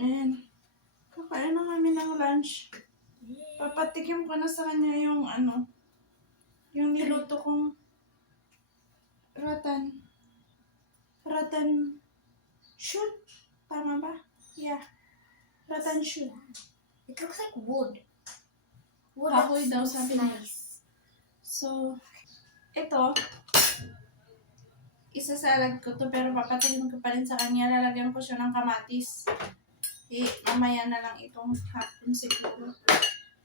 Ayan. Kakain na kami ng lunch. Papatikim ko na sa kanya yung yung niluto kong Ratan shoot. Tama ba? Yeah. Ratan shoot. It looks like wood. Kahoy daw sabi niya. Nice. So, ito, isasalad ko to pero papatikim ko pa rin sa kanya. Lalagyan ko siya ng kamatis. Mamaya na lang itong hapon siguro.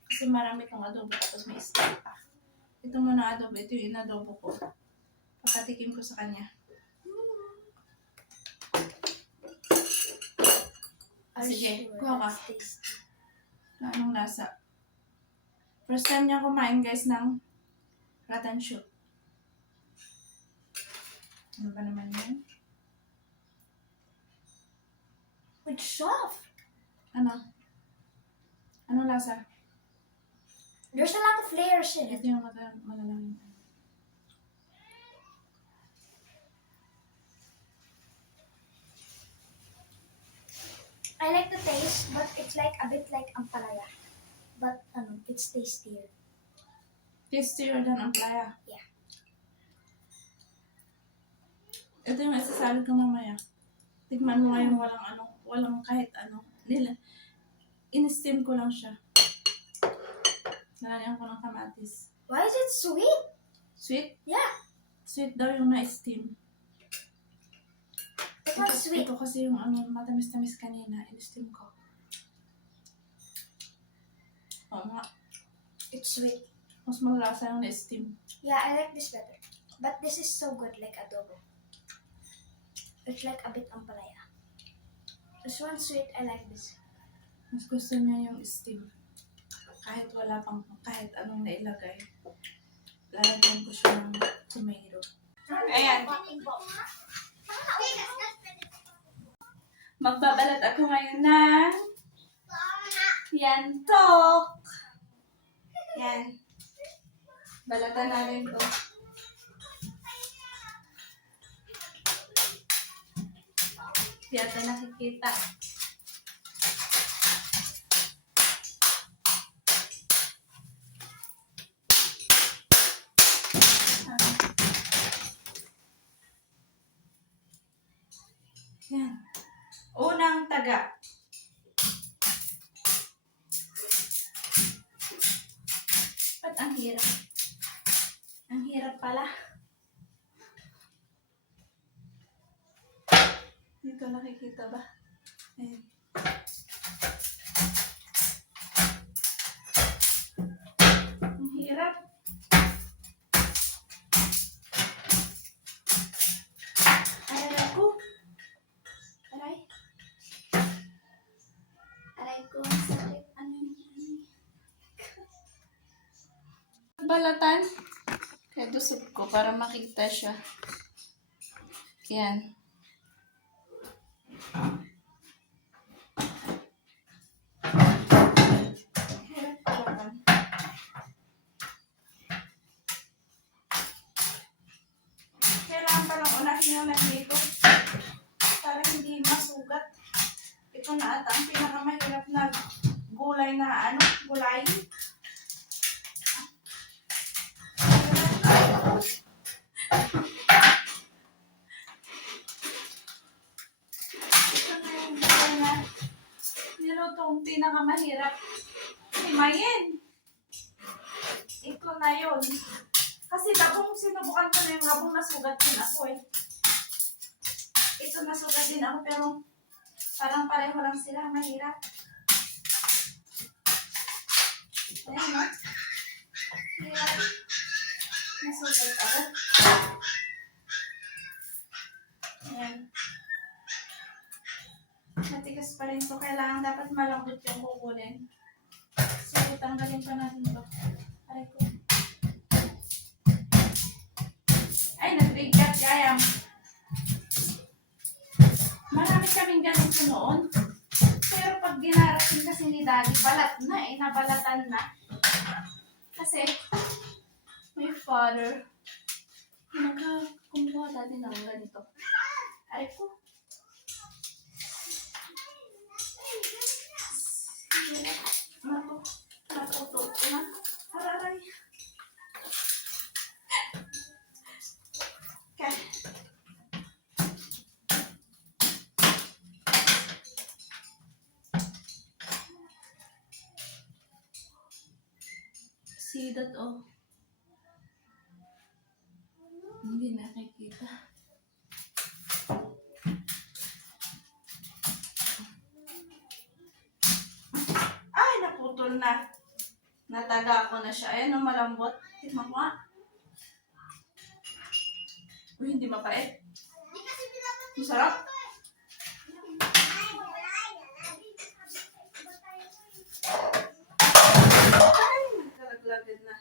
Kasi marami itong adobo tapos may steak pa. Ito muna adobo. Ito yung inadobo ko. Papatikim ko sa kanya. Sige, kuha ka. Anong lasa? First time niya kumain guys ng Ratan shoot. Ano ba naman yun? It's soft. Ano? Anong lasa? There's a lot of layers in it. Ito yung malalang. I like the taste, but it's like a bit like ampalaya. But it's tastier. Tastier than ang playa. Yeah. Ito yung isasalad ko mamaya. Tikman mo nga yung walang kahit ano. In-steam ko lang siya. Nalagyan ko ng kamatis. Why is it sweet? Sweet? Yeah. Sweet daw yung na-steam. It's not sweet. Ito kasi yung matamis-tamis kanina. In-steam ko. Oo nga. It's sweet. Mas malasa yung na-steam. Yeah, I like this better. But this is so good, like adobo. It's like a bit ampalaya. This one's sweet, I like this. Mas gusto niya yung steam. Kahit wala pang, kahit anong nailagay. Lalagyan ko siya ng tomato. Ayan. Magbabalat ako ngayon ng yantok. Yan. Balatan namin to. Di ata nakikita. Yan. Unang taga. Ba't ang hirap? Ang hirap pala. Dito nakikita ba? Ayan. Ang hirap. Aray ako. Aray. Aray ko. Ang sakit. Ano yun? Balatan. Kaya tusok ko para makita siya. Yan. Kailangan palang unahin yung nandito para hindi masugat. Ito na ata ang pinakamahirap na gulay na gulay. Ito na yung gulay na nilutong pinakamahirap. Himayin. Ito na yun. Kasi labong sinubukan ko na yung labong nasugat din ako eh. Ito nasugat din ako pero parang pareho lang sila. Mahirap. Ayan no? Hirap. Nasugat ako. Ayan. Matigas pa rin ito. Kailangan dapat malambot yung kukunin. So, tanggalin pa natin ito. Aray ko. Ay, nag-bigat kaya. Marami kaming ganito noon. Pero pag dinarating kasi ni Daddy, balat na eh. Nabalatan na. Kasi, my father, kumuha dati ng ganito. Aray ko. See that, oh. Hindi nakikita. Ay, naputol na. Nataga ko na siya. Ayan, oh, malambot. Tingnan mo nga. Uy, hindi mapait. Masarap. Ay, nagkalaglagan na.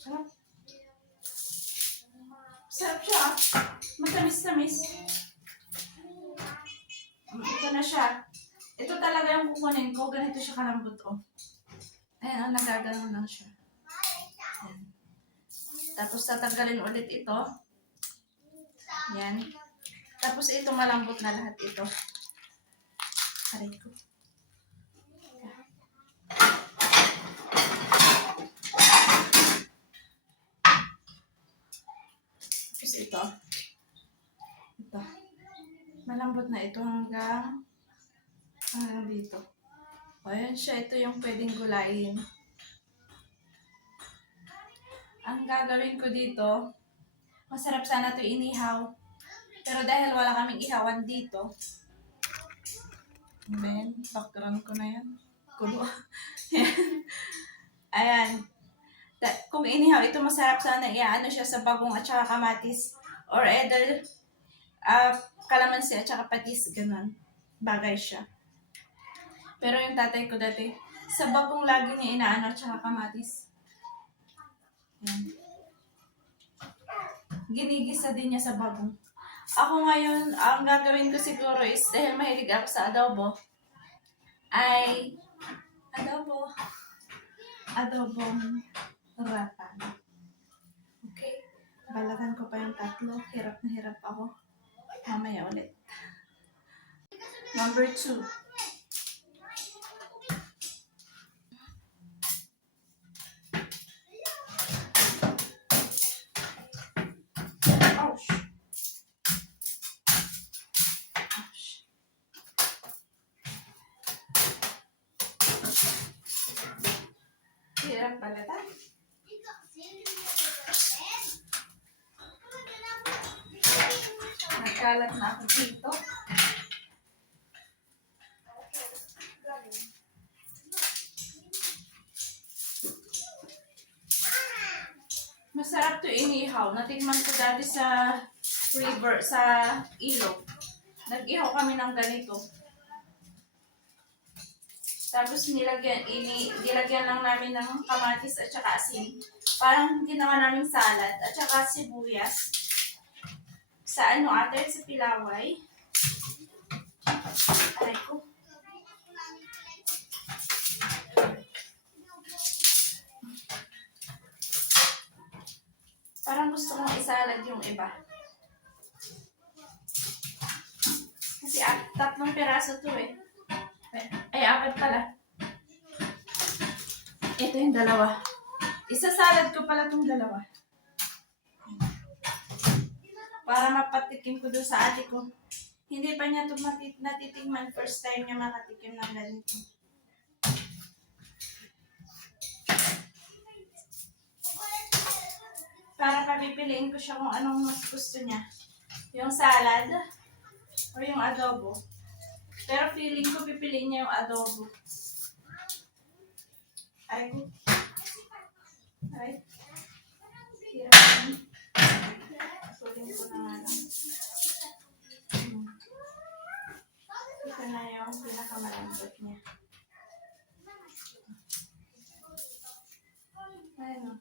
Sarap. Sarap siya. Matamis-tamis. Ito na siya. Ito talaga yung kukunin ko. Ganito siya kalambot, oh. Ayan, nagagano lang siya. Ayan. Tapos tatanggalin ulit ito. Yan. Tapos ito malambot na lahat ito. Aray ko. Tapos ito. Ito. Malambot na ito hanggang dito. O, ayan siya. Ito yung pwedeng gulayin. Ang gagawin ko dito, masarap sana ito inihaw. Pero dahil wala kaming ihawan dito, then, background ko na yan. Kulo. Ayan. Kung inihaw, ito masarap sana iaano siya sa bagong at saka kamatis. Or either kalamansi at saka patis. Ganun. Bagay siya. Pero yung tatay ko dati, sa bagong lagi niya inaano at saka kamatis. Yan. Ginigisa din niya sa bagong. Ako ngayon, ang gagawin ko siguro is, dahil mahilig ako sa adobo, ay adobong ratan. Okay? Balagan ko pa yung tatlo. Hirap na hirap ako. Mamaya ulit. Number 2. Hirap balatan. Nagkalat na ako dito. Masarap to inihaw. Natikman ko dati sa river, sa ilog. Nag-ihaw kami ng ganito. Tapos nilagyan lang namin ng kamatis at saka asin. Parang ginawa namin salad at saka sibuyas. Sa ano ate? Sa pilaway. Aray ko. Parang gusto kong isalad yung iba. Kasi 3 piraso to eh. Ay, 4 pala. Ito yung 2. Isasalad ko pala itong 2. Para mapatikim ko doon sa ate ko. Hindi pa niya ito natitikman. First time niya makatikim ng ganito. Para papipiliin ko siya kung anong mas gusto niya. Yung salad o yung adobo. Pero feeling ko pipiliin niya yung adobo. Ay ko. Ay. Hirap. Suling ko na nga lang. Ito na yung pinakamalambot niya. Ayan o.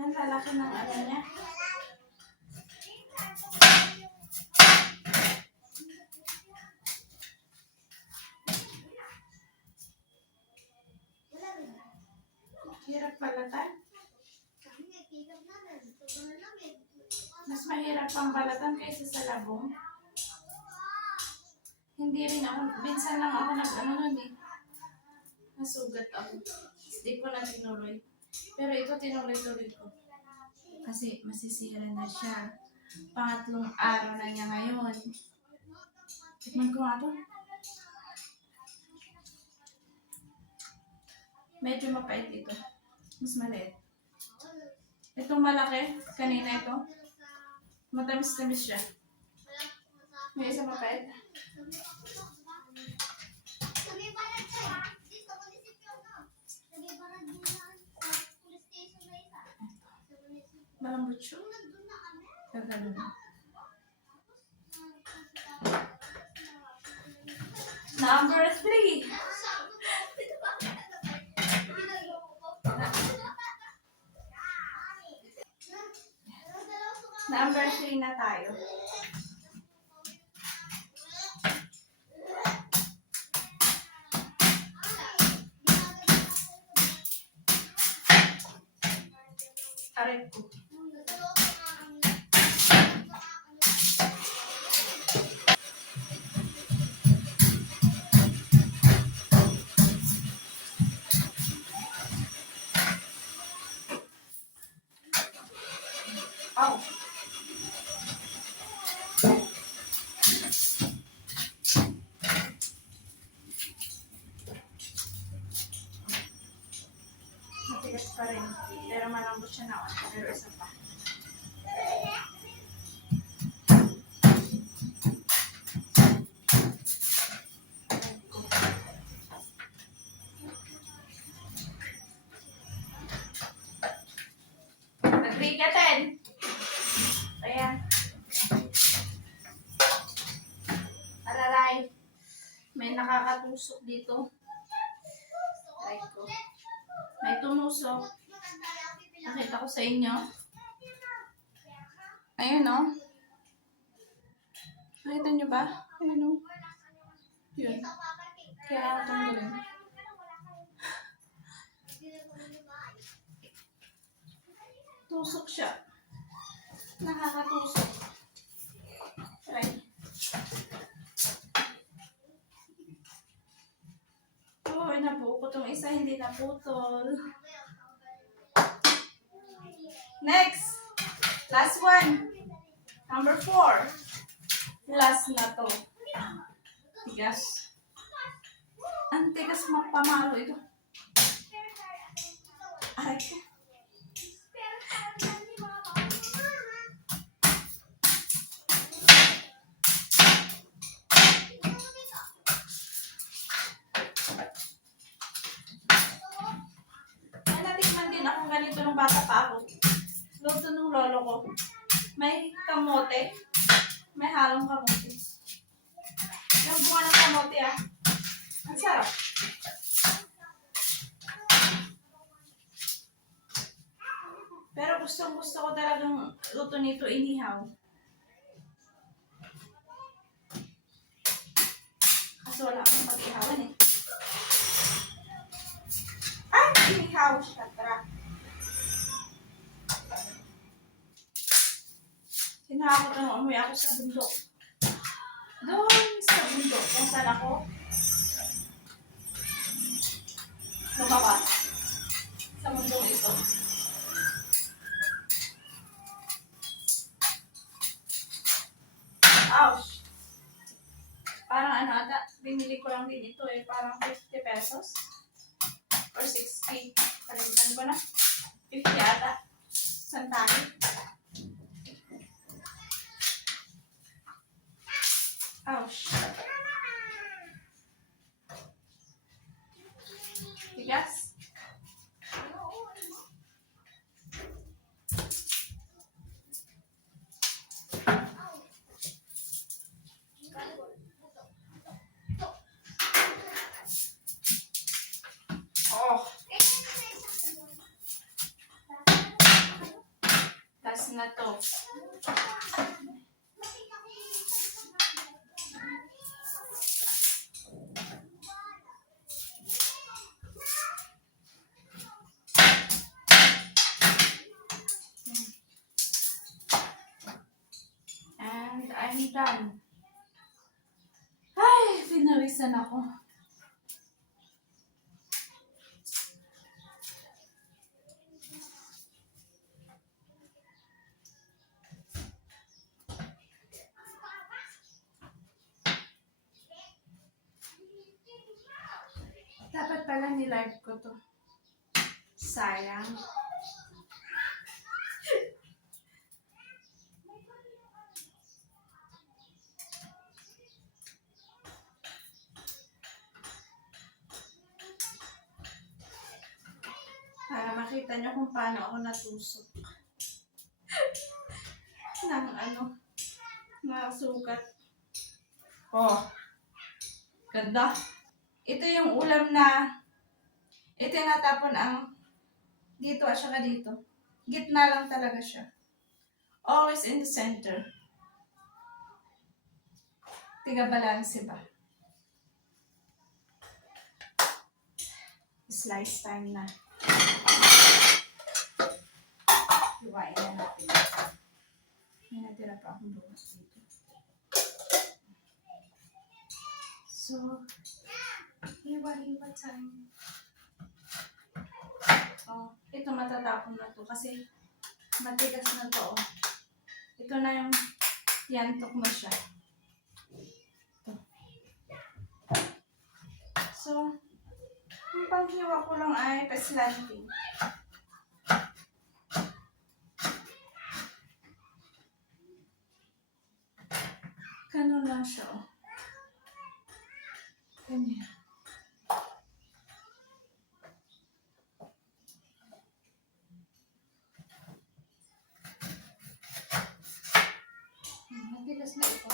Ang lalaki ng ano niya. Hirap balatan. Mas mahirap pang balatan kaysa sa labong. Hindi rin ako, minsan lang ako nag-ano nun eh. Nasugat ako. Hindi ko na tinuloy. Pero ito tinuloy-tuloy ko. Kasi masisira na siya. Pangatlong araw na niya ngayon. Tikman ko nga to. Medyo mapait ito. Mas maliit. Itong malaki, kanina ito. Matamis-tamis siya. May isa mapait. Malambot siya. Gagano. Number 3. Number 3 na tayo. Aray ko. Ow. Matigas pa rin. Pero malambot siya na ako. Pero isa pa. Agree ka, Ten? Ayan. Araray. May nakakatusok dito. Aray ko. May tumusok. Nakita ko sa inyo. Ayun o. Nakita nyo ba? Ayun o. Yun. Kaya ako tanggalin. Tusok siya. Nakakatusok. Try. Oh, nabuo ko tong isa. Hindi naputol. Next. Last one. Number 4. Last na to. Tigas. Ang tigas magpamalo ito. Aray ko. Ay, natikman din akong ganito nung bata pa ako. Luto nung lolo ko. May kamote. May halong kamote. Yung bunga ng kamote ah. Ang sarap. Pero gusto ko talagang luto nito inihaw. Kasi wala akong pag-ihawan eh. Ay! Inihaw siya. Tara. Hinahakot ang umuwi ako sa bundok. Doon sa bundok. Kung saan ako lumabas. Sa bundok ito. Ouch! Parang ano ata, binili ko lang din ito eh. Parang 50 pesos. Or 60. Kalimutan ko na. 50 ata. Santali. Ouch. Tigas. Oh. Last na to. dyan. Ay, pinawisan ako. Dapat pala ni-live ko to. Sayang. Para makita nyo kung paano ako natusok. Ng mga sugat. Oh, ganda. Ito yung ulam na ito yung natapon ang dito at saka dito. Gitna lang talaga siya. Always in the center. Tiga balanse ba? Slice time na. Iwain na natin. May natira pa akong bukas dito. So, hiwa-hiwa time. Oh, ito matatapon na to kasi matigas na to. Oh. Ito na yung yantok mo siya. Ito. So, yung panghiwa ko lang ay paslanting. Ganun lang siya. Oh. Ganyan. Matigas na ito.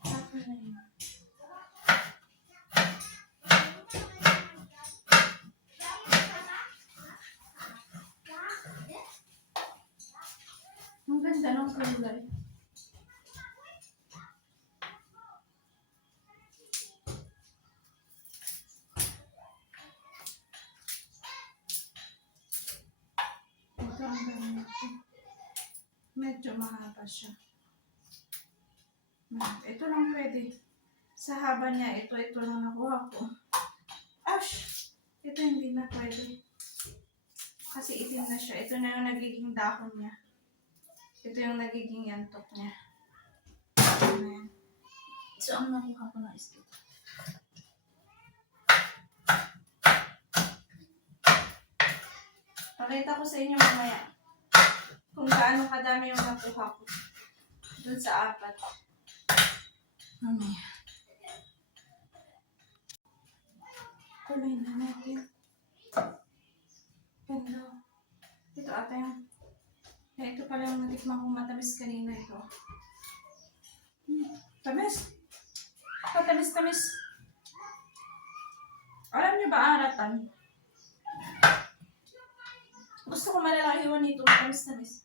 Tapos na yun. Ang ganda ng kulay. Ito ang ganda. Medyo mahaba siya. Ito lang pwede. Sa haba niya, ito lang nakuha ko. Ash! Ito hindi na pwede. Kasi itim na siya. Ito na yung nagiging dahon niya. Ito yung nagiging yantok niya. Ayan. So, ang nakuha ko na is ito. Pakita ko sa inyo mamaya kung gaano kadami yung nakuha ko dun sa 4. Mamaya. Tuloy na natin. Ganda. Ito ata yung ito pala yung natikman kong matamis kanina ito. Tamis. Tamis. Alam niyo ba ang ratan? Gusto ko malalahiwan nito. Matamis.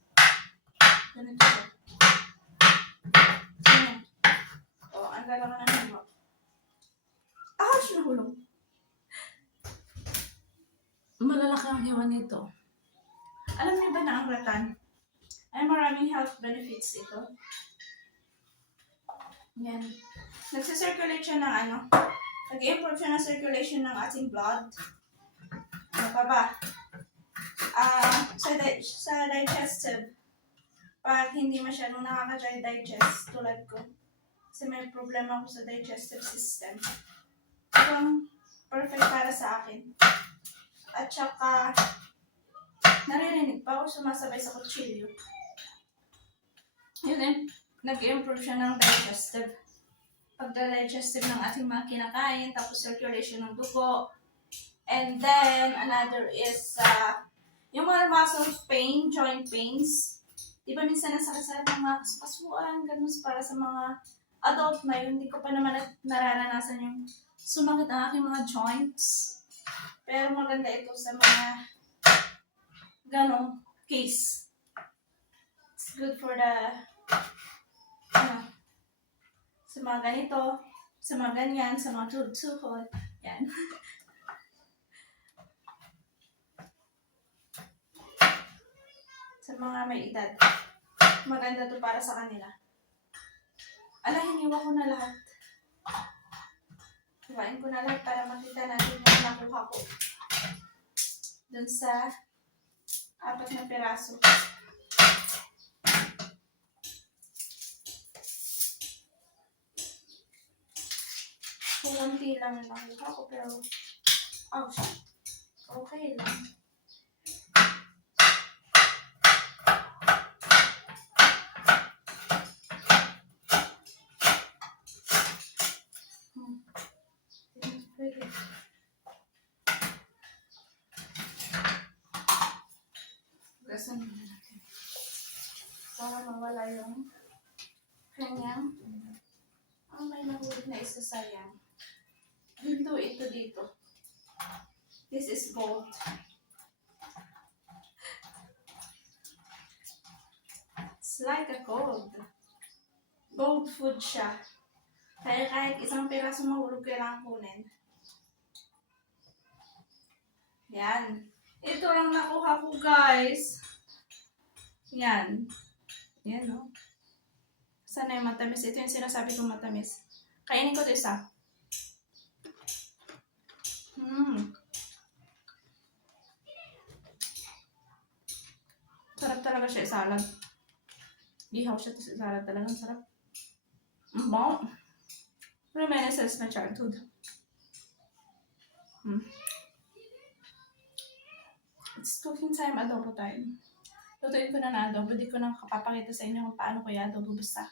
Ganito siya. Ayan. O, ang gala ka na hiwa. Ouch! Nahulog. Malalaki ang hiwa nito. Alam niyo ba na ang ratan ay maraming health benefits ito? Yan. Nagsisirculate siya ng nag-improve siya ng circulation ng ating blood. Ano pa ba? Sa digestive. Pag hindi masyadong nakaka-digest tulad ko. Kasi may problema ako sa digestive system. Ito ang perfect para sa akin. At saka, naririnig pa ako sumasabay sa kutsilyo. Yun din, nag-improve siya ng digestive. Pagda-digestive ng ating mga kinakain, tapos circulation ng dugo. And then, another is, yung mga muscle pain, joint pains. Di ba minsan nasakasal ng mga kasukasuan, ganun para sa mga adult na yun. Hindi ko pa naman nararanasan yung sumakit ang aking mga joints. Pero maganda ito sa mga ganong case. It's good for the sa mga ganito, sa mga ganyan, sa mga tuhod-tuhod. Yan. Sa mga may edad. Maganda to para sa kanila. Ala, hiniwa ko na lahat. Hiwain ko na lahat para makita natin yung nakuha ko. Dun sa 4 na piraso. Kunti lang yung nakuha ko pero ouch. Okay lang. Pwede. Gasan muna natin. Para mawala yung kanyang may nahulog na isa sayang. Ito dito. This is gold. It's like a gold. Gold food siya. Kaya kahit isang piraso mahulog kailangan kunin. Yan. Ito lang nakuha ko, guys. Yan. Yan, no? Sana yung matamis. Ito yung sinasabi kong matamis. Kainin ko ito isa. Sarap talaga siya salad. Gihaw siya sa salad. Talagang sarap. Wow. Reminiscence na childhood. It's cooking time, adobo time. Lutuin ko na adobo. Di ko na kapapakita sa inyo kung paano ko i-adobo basta.